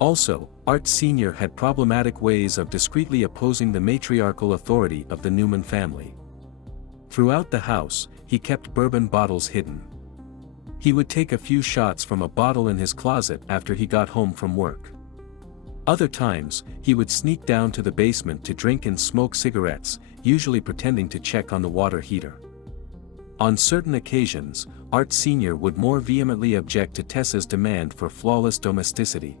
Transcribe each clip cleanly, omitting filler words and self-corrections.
Also, Art Sr. had problematic ways of discreetly opposing the matriarchal authority of the Newman family. Throughout the house, he kept bourbon bottles hidden. He would take a few shots from a bottle in his closet after he got home from work. Other times, he would sneak down to the basement to drink and smoke cigarettes, usually pretending to check on the water heater. On certain occasions, Art Sr. would more vehemently object to Tessa's demand for flawless domesticity.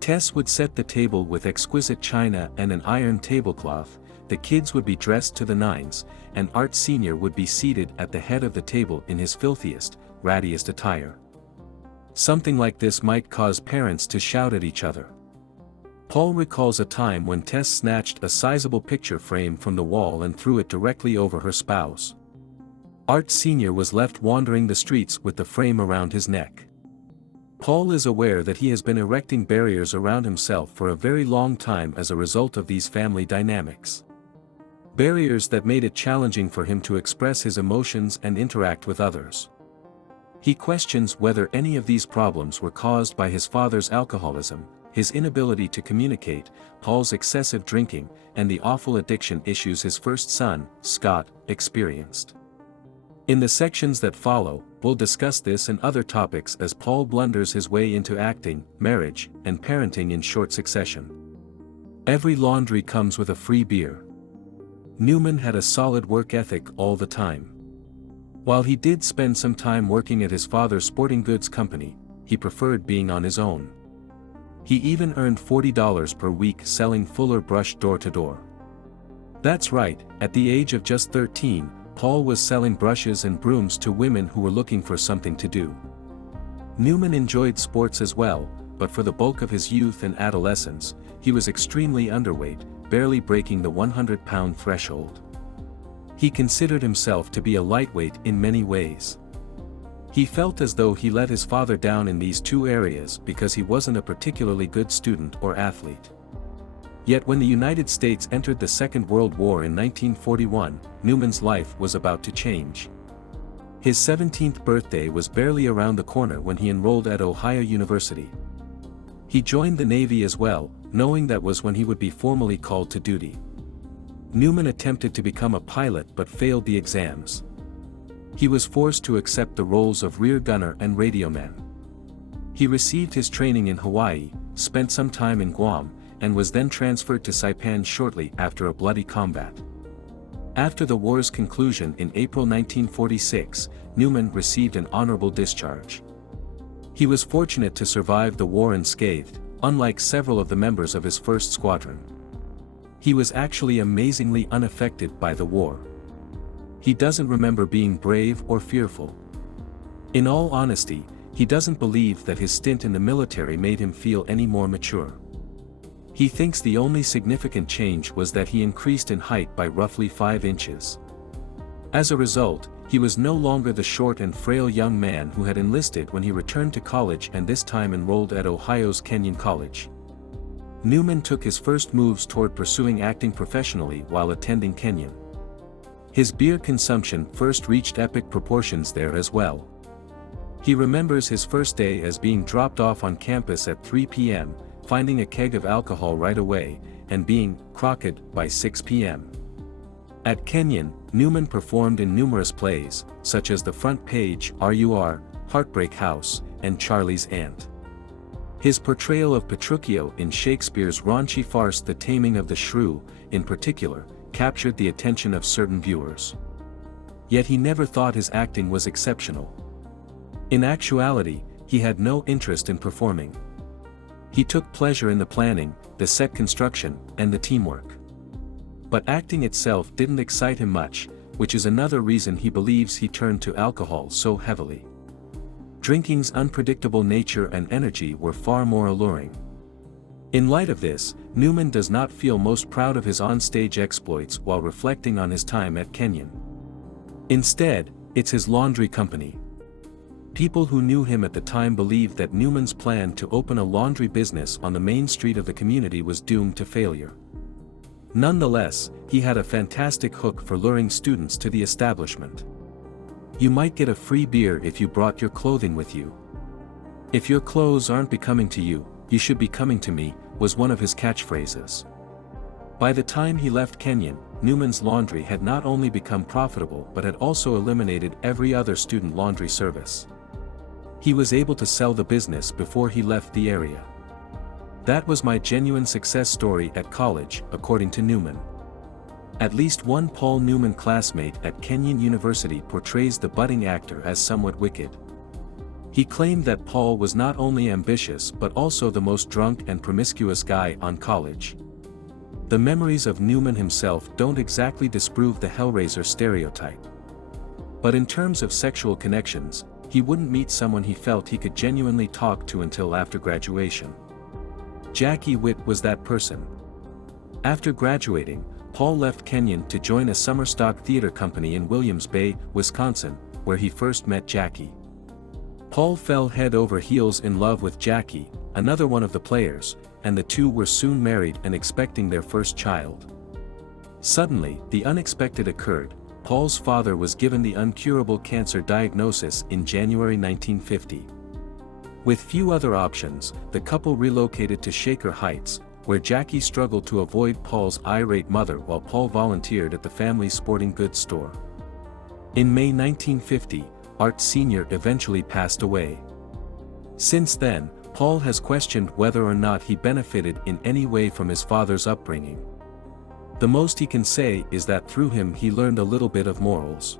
Tess would set the table with exquisite china and an iron tablecloth, the kids would be dressed to the nines, and Art Sr. would be seated at the head of the table in his filthiest, rattiest attire. Something like this might cause parents to shout at each other. Paul recalls a time when Tess snatched a sizable picture frame from the wall and threw it directly over her spouse. Art Sr. was left wandering the streets with the frame around his neck. Paul is aware that he has been erecting barriers around himself for a very long time as a result of these family dynamics. Barriers that made it challenging for him to express his emotions and interact with others. He questions whether any of these problems were caused by his father's alcoholism, his inability to communicate, Paul's excessive drinking, and the awful addiction issues his first son, Scott, experienced. In the sections that follow, we'll discuss this and other topics as Paul blunders his way into acting, marriage, and parenting in short succession. Every laundry comes with a free beer. Newman had a solid work ethic all the time. While he did spend some time working at his father's sporting goods company, he preferred being on his own. He even earned $40 per week selling Fuller brush door to door. That's right, at the age of just 13, Paul was selling brushes and brooms to women who were looking for something to do. Newman enjoyed sports as well, but for the bulk of his youth and adolescence, he was extremely underweight, barely breaking the 100-pound threshold. He considered himself to be a lightweight in many ways. He felt as though he let his father down in these two areas because he wasn't a particularly good student or athlete. Yet when the United States entered the Second World War in 1941, Newman's life was about to change. His 17th birthday was barely around the corner when he enrolled at Ohio University. He joined the Navy as well, knowing that was when he would be formally called to duty. Newman attempted to become a pilot but failed the exams. He was forced to accept the roles of rear gunner and radioman. He received his training in Hawaii, spent some time in Guam, and was then transferred to Saipan shortly after a bloody combat. After the war's conclusion in April 1946, Newman received an honorable discharge. He was fortunate to survive the war unscathed, unlike several of the members of his first squadron. He was actually amazingly unaffected by the war. He doesn't remember being brave or fearful. In all honesty, he doesn't believe that his stint in the military made him feel any more mature. He thinks the only significant change was that he increased in height by roughly 5 inches. As a result, he was no longer the short and frail young man who had enlisted when he returned to college and this time enrolled at Ohio's Kenyon College. Newman took his first moves toward pursuing acting professionally while attending Kenyon. His beer consumption first reached epic proportions there as well. He remembers his first day as being dropped off on campus at 3 p.m., finding a keg of alcohol right away, and being crocked by 6 p.m. At Kenyon, Newman performed in numerous plays, such as The Front Page, R.U.R., Heartbreak House, and Charlie's Aunt. His portrayal of Petruchio in Shakespeare's raunchy farce The Taming of the Shrew, in particular, captured the attention of certain viewers. Yet he never thought his acting was exceptional. In actuality, he had no interest in performing. He took pleasure in the planning, the set construction, and the teamwork. But acting itself didn't excite him much, which is another reason he believes he turned to alcohol so heavily. Drinking's unpredictable nature and energy were far more alluring. In light of this, Newman does not feel most proud of his on-stage exploits while reflecting on his time at Kenyon. Instead, it's his laundry company. People who knew him at the time believed that Newman's plan to open a laundry business on the main street of the community was doomed to failure. Nonetheless, he had a fantastic hook for luring students to the establishment. You might get a free beer if you brought your clothing with you. If your clothes aren't becoming to you, "You should be coming to me," was one of his catchphrases. By the time he left Kenyon, Newman's Laundry had not only become profitable but had also eliminated every other student laundry service. He was able to sell the business before he left the area. "That was my genuine success story at college," according to Newman. At least one Paul Newman classmate at Kenyon University portrays the budding actor as somewhat wicked. He claimed that Paul was not only ambitious but also the most drunk and promiscuous guy on college. The memories of Newman himself don't exactly disprove the Hellraiser stereotype. But in terms of sexual connections, he wouldn't meet someone he felt he could genuinely talk to until after graduation. Jackie Witt was that person. After graduating, Paul left Kenyon to join a summer stock theater company in Williams Bay, Wisconsin, where he first met Jackie. Paul fell head over heels in love with Jackie, another one of the players, and the two were soon married and expecting their first child. Suddenly, the unexpected occurred. Paul's father was given the incurable cancer diagnosis in January 1950. With few other options, the couple relocated to Shaker Heights, where Jackie struggled to avoid Paul's irate mother while Paul volunteered at the family's sporting goods store. In May 1950, Art Sr. eventually passed away. Since then, Paul has questioned whether or not he benefited in any way from his father's upbringing. The most he can say is that through him he learned a little bit of morals.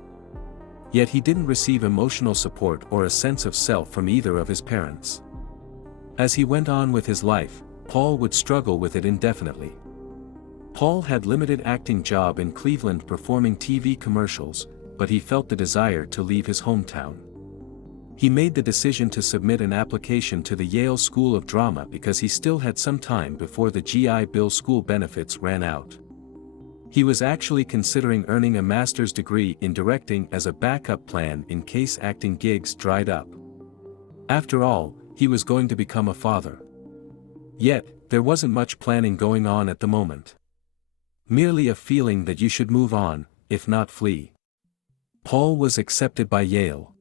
Yet he didn't receive emotional support or a sense of self from either of his parents. As he went on with his life, Paul would struggle with it indefinitely. Paul had limited acting job in Cleveland performing TV commercials, but he felt the desire to leave his hometown. He made the decision to submit an application to the Yale School of Drama because he still had some time before the GI Bill school benefits ran out. He was actually considering earning a master's degree in directing as a backup plan in case acting gigs dried up. After all, he was going to become a father. Yet, there wasn't much planning going on at the moment. Merely a feeling that you should move on, if not flee. Paul was accepted by Yale.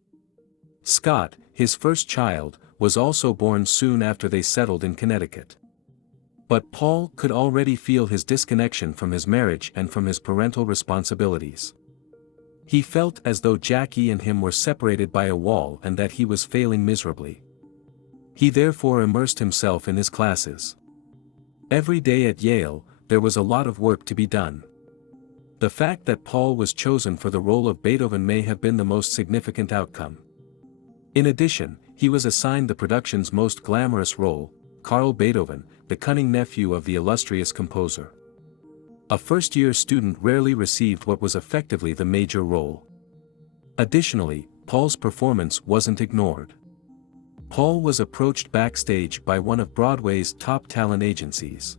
Scott, his first child, was also born soon after they settled in Connecticut. But Paul could already feel his disconnection from his marriage and from his parental responsibilities. He felt as though Jackie and him were separated by a wall and that he was failing miserably. He therefore immersed himself in his classes. Every day at Yale, there was a lot of work to be done. The fact that Paul was chosen for the role of Beethoven may have been the most significant outcome. In addition, he was assigned the production's most glamorous role, Carl Beethoven, the cunning nephew of the illustrious composer. A first-year student rarely received what was effectively the major role. Additionally, Paul's performance wasn't ignored. Paul was approached backstage by one of Broadway's top talent agencies.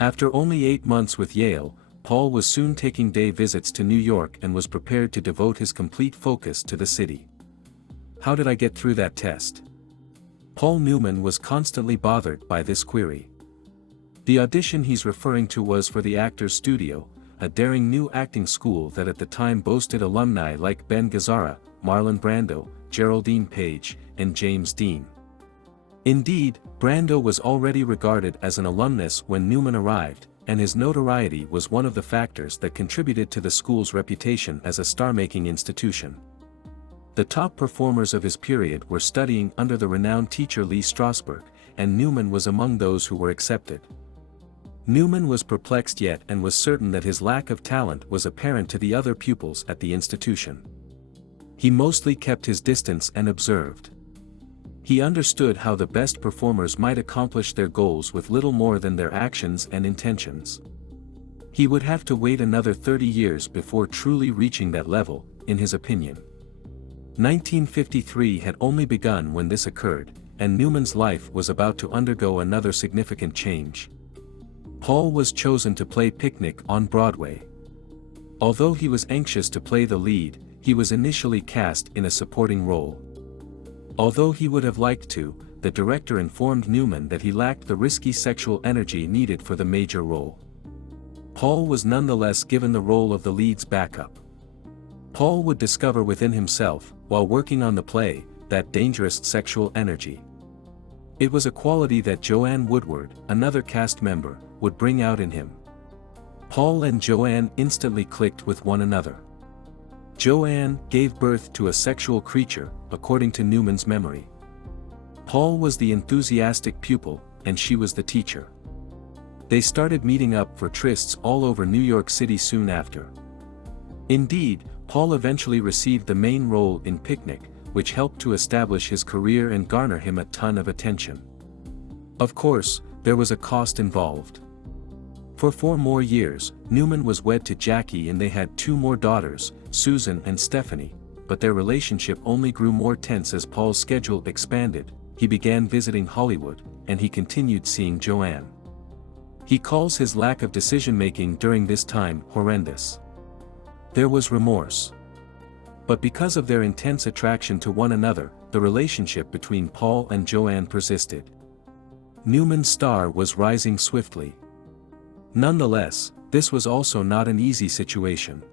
After only 8 months with Yale, Paul was soon taking day visits to New York and was prepared to devote his complete focus to the city. How did I get through that test? Paul Newman was constantly bothered by this query. The audition he's referring to was for the Actors Studio, a daring new acting school that at the time boasted alumni like Ben Gazzara, Marlon Brando, Geraldine Page, and James Dean. Indeed, Brando was already regarded as an alumnus when Newman arrived, and his notoriety was one of the factors that contributed to the school's reputation as a star-making institution. The top performers of his period were studying under the renowned teacher Lee Strasberg, and Newman was among those who were accepted. Newman was perplexed yet and was certain that his lack of talent was apparent to the other pupils at the institution. He mostly kept his distance and observed. He understood how the best performers might accomplish their goals with little more than their actions and intentions. He would have to wait another 30 years before truly reaching that level, in his opinion. 1953 had only begun when this occurred, and Newman's life was about to undergo another significant change. Paul was chosen to play Picnic on Broadway. Although he was anxious to play the lead, he was initially cast in a supporting role. Although he would have liked to, the director informed Newman that he lacked the risky sexual energy needed for the major role. Paul was nonetheless given the role of the lead's backup. Paul would discover within himself, while working on the play, that dangerous sexual energy. It was a quality that Joanne Woodward, another cast member, would bring out in him. Paul and Joanne instantly clicked with one another. Joanne gave birth to a sexual creature, according to Newman's memory. Paul was the enthusiastic pupil, and she was the teacher. They started meeting up for trysts all over New York City soon after. Indeed, Paul eventually received the main role in Picnic, which helped to establish his career and garner him a ton of attention. Of course, there was a cost involved. For 4 more years, Newman was wed to Jackie and they had 2 more daughters, Susan and Stephanie, but their relationship only grew more tense as Paul's schedule expanded. He began visiting Hollywood, and he continued seeing Joanne. He calls his lack of decision-making during this time horrendous. There was remorse. But because of their intense attraction to one another, the relationship between Paul and Joanne persisted. Newman's star was rising swiftly. Nonetheless, this was also not an easy situation.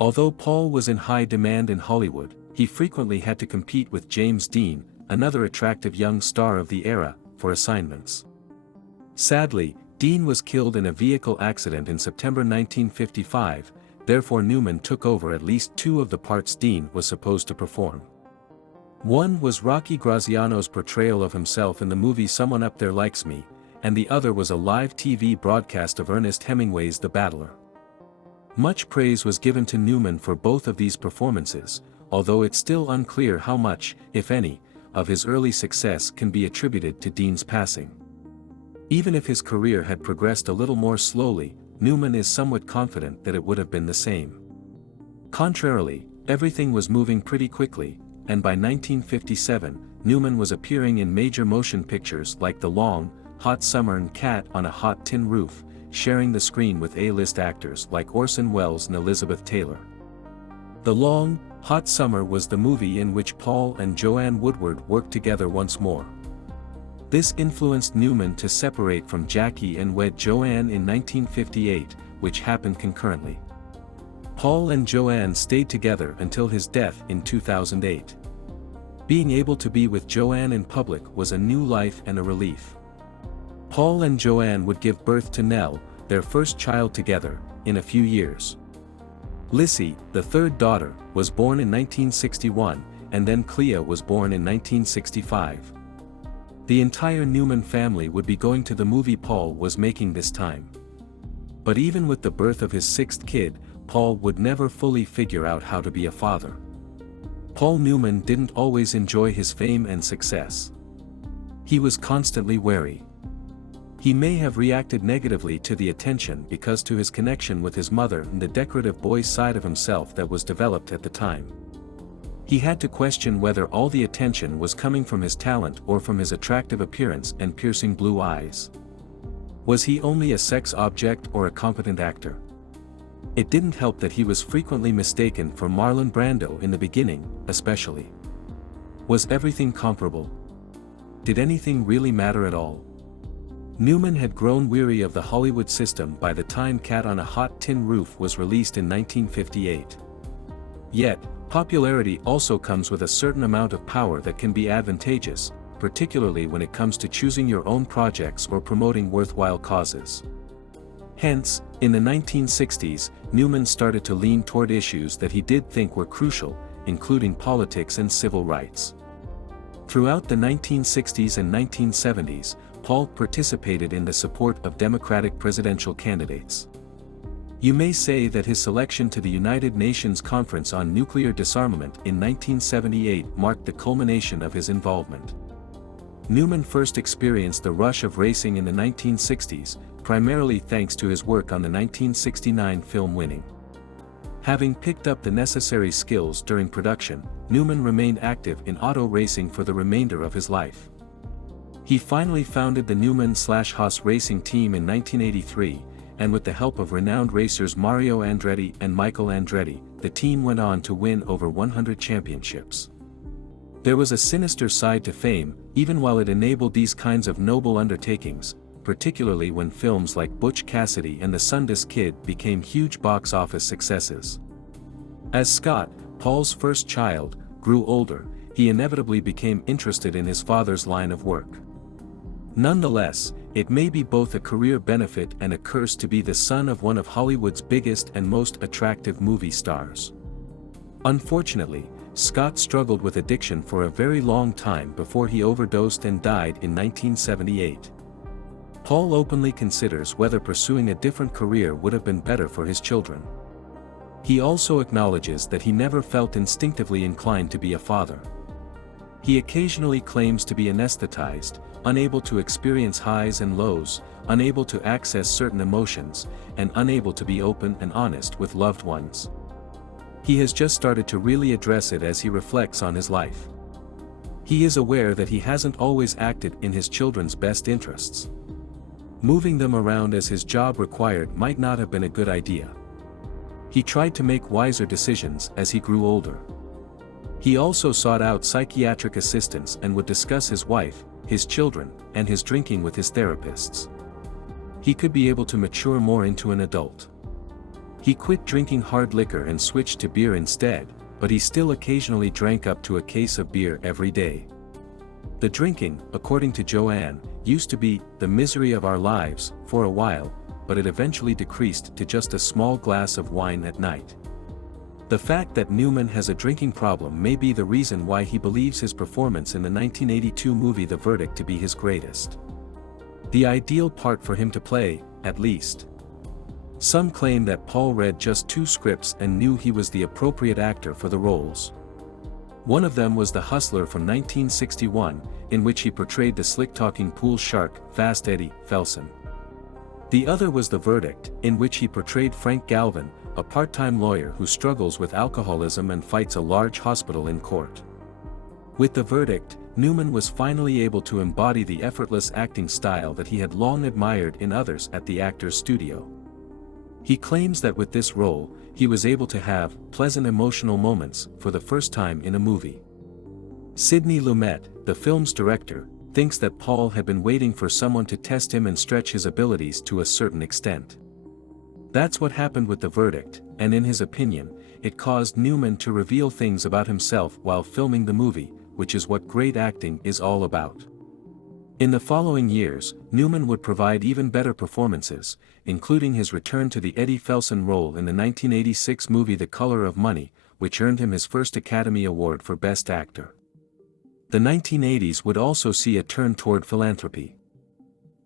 Although Paul was in high demand in Hollywood, he frequently had to compete with James Dean, another attractive young star of the era, for assignments. Sadly, Dean was killed in a vehicle accident in September 1955, therefore Newman took over at least 2 of the parts Dean was supposed to perform. One was Rocky Graziano's portrayal of himself in the movie Someone Up There Likes Me, and the other was a live TV broadcast of Ernest Hemingway's The Battler. Much praise was given to Newman for both of these performances, although it's still unclear how much, if any, of his early success can be attributed to Dean's passing. Even if his career had progressed a little more slowly, Newman is somewhat confident that it would have been the same. Contrarily, everything was moving pretty quickly, and by 1957, Newman was appearing in major motion pictures like The Long, Hot Summer and Cat on a Hot Tin Roof, sharing the screen with A-list actors like Orson Welles and Elizabeth Taylor. The Long, Hot Summer was the movie in which Paul and Joanne Woodward worked together once more. This influenced Newman to separate from Jackie and wed Joanne in 1958, which happened concurrently. Paul and Joanne stayed together until his death in 2008. Being able to be with Joanne in public was a new life and a relief. Paul and Joanne would give birth to Nell, their first child together, in a few years. Lissy, the third daughter, was born in 1961, and then Clea was born in 1965. The entire Newman family would be going to the movie Paul was making this time. But even with the birth of his 6th kid, Paul would never fully figure out how to be a father. Paul Newman didn't always enjoy his fame and success. He was constantly wary. He may have reacted negatively to the attention because to his connection with his mother and the decorative boy side of himself that was developed at the time. He had to question whether all the attention was coming from his talent or from his attractive appearance and piercing blue eyes. Was he only a sex object or a competent actor? It didn't help that he was frequently mistaken for Marlon Brando in the beginning, especially. Was everything comparable? Did anything really matter at all? Newman had grown weary of the Hollywood system by the time Cat on a Hot Tin Roof was released in 1958. Yet, popularity also comes with a certain amount of power that can be advantageous, particularly when it comes to choosing your own projects or promoting worthwhile causes. Hence, in the 1960s, Newman started to lean toward issues that he did think were crucial, including politics and civil rights. Throughout the 1960s and 1970s, Paul participated in the support of Democratic presidential candidates. You may say that his selection to the United Nations Conference on Nuclear Disarmament in 1978 marked the culmination of his involvement. Newman first experienced the rush of racing in the 1960s, primarily thanks to his work on the 1969 film Winning. Having picked up the necessary skills during production, Newman remained active in auto racing for the remainder of his life. He finally founded the Newman/Haas racing team in 1983, and with the help of renowned racers Mario Andretti and Michael Andretti, the team went on to win over 100 championships. There was a sinister side to fame, even while it enabled these kinds of noble undertakings, particularly when films like Butch Cassidy and the Sundance Kid became huge box office successes. As Scott, Paul's first child, grew older, he inevitably became interested in his father's line of work. Nonetheless, it may be both a career benefit and a curse to be the son of one of Hollywood's biggest and most attractive movie stars. Unfortunately, Scott struggled with addiction for a very long time before he overdosed and died in 1978. Paul openly considers whether pursuing a different career would have been better for his children. He also acknowledges that he never felt instinctively inclined to be a father. He occasionally claims to be anesthetized, unable to experience highs and lows, unable to access certain emotions, and unable to be open and honest with loved ones. He has just started to really address it as he reflects on his life. He is aware that he hasn't always acted in his children's best interests. Moving them around as his job required might not have been a good idea. He tried to make wiser decisions as he grew older. He also sought out psychiatric assistance and would discuss his wife, his children, and his drinking with his therapists. He could be able to mature more into an adult. He quit drinking hard liquor and switched to beer instead, but he still occasionally drank up to a case of beer every day. The drinking, according to Joanne, used to be the misery of our lives for a while, but it eventually decreased to just a small glass of wine at night. The fact that Newman has a drinking problem may be the reason why he believes his performance in the 1982 movie The Verdict to be his greatest. The ideal part for him to play, at least. Some claim that Paul read just 2 scripts and knew he was the appropriate actor for the roles. One of them was The Hustler from 1961, in which he portrayed the slick-talking pool shark, Fast Eddie Felson. The other was The Verdict, in which he portrayed Frank Galvin, a part-time lawyer who struggles with alcoholism and fights a large hospital in court. With The Verdict, Newman was finally able to embody the effortless acting style that he had long admired in others at the actor's studio. He claims that with this role, he was able to have pleasant emotional moments for the first time in a movie. Sidney Lumet, the film's director, thinks that Paul had been waiting for someone to test him and stretch his abilities to a certain extent. That's what happened with The Verdict, and in his opinion, it caused Newman to reveal things about himself while filming the movie, which is what great acting is all about. In the following years, Newman would provide even better performances, including his return to the Eddie Felson role in the 1986 movie The Color of Money, which earned him his first Academy Award for Best Actor. The 1980s would also see a turn toward philanthropy.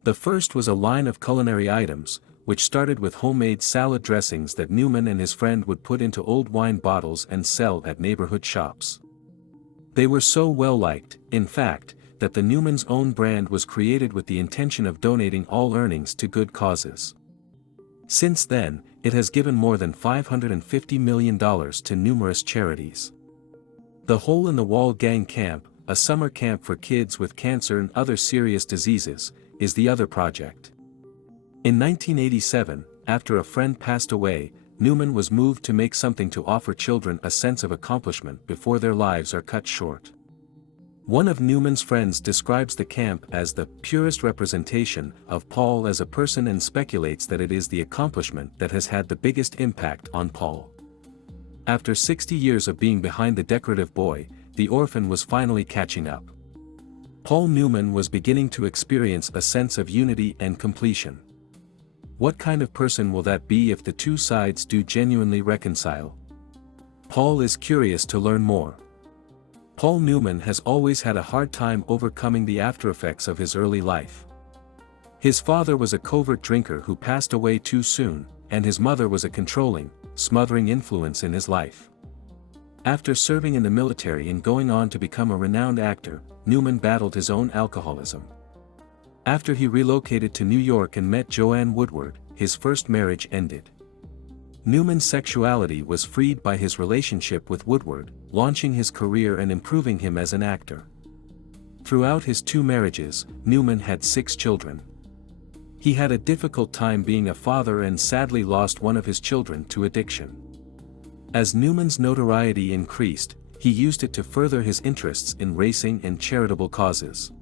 The first was a line of culinary items, which started with homemade salad dressings that Newman and his friend would put into old wine bottles and sell at neighborhood shops. They were so well liked, in fact, that the Newman's own brand was created with the intention of donating all earnings to good causes. Since then, it has given more than $550 million to numerous charities. The Hole in the Wall Gang Camp, a summer camp for kids with cancer and other serious diseases, is the other project. In 1987, after a friend passed away, Newman was moved to make something to offer children a sense of accomplishment before their lives are cut short. One of Newman's friends describes the camp as the purest representation of Paul as a person and speculates that it is the accomplishment that has had the biggest impact on Paul. After 60 years of being behind the decorative boy, the orphan was finally catching up. Paul Newman was beginning to experience a sense of unity and completion. What kind of person will that be if the two sides do genuinely reconcile? Paul is curious to learn more. Paul Newman has always had a hard time overcoming the aftereffects of his early life. His father was a covert drinker who passed away too soon, and his mother was a controlling, smothering influence in his life. After serving in the military and going on to become a renowned actor, Newman battled his own alcoholism. After he relocated to New York and met Joanne Woodward, his first marriage ended. Newman's sexuality was freed by his relationship with Woodward, launching his career and improving him as an actor. Throughout his 2 marriages, Newman had 6 children. He had a difficult time being a father and sadly lost one of his children to addiction. As Newman's notoriety increased, he used it to further his interests in racing and charitable causes.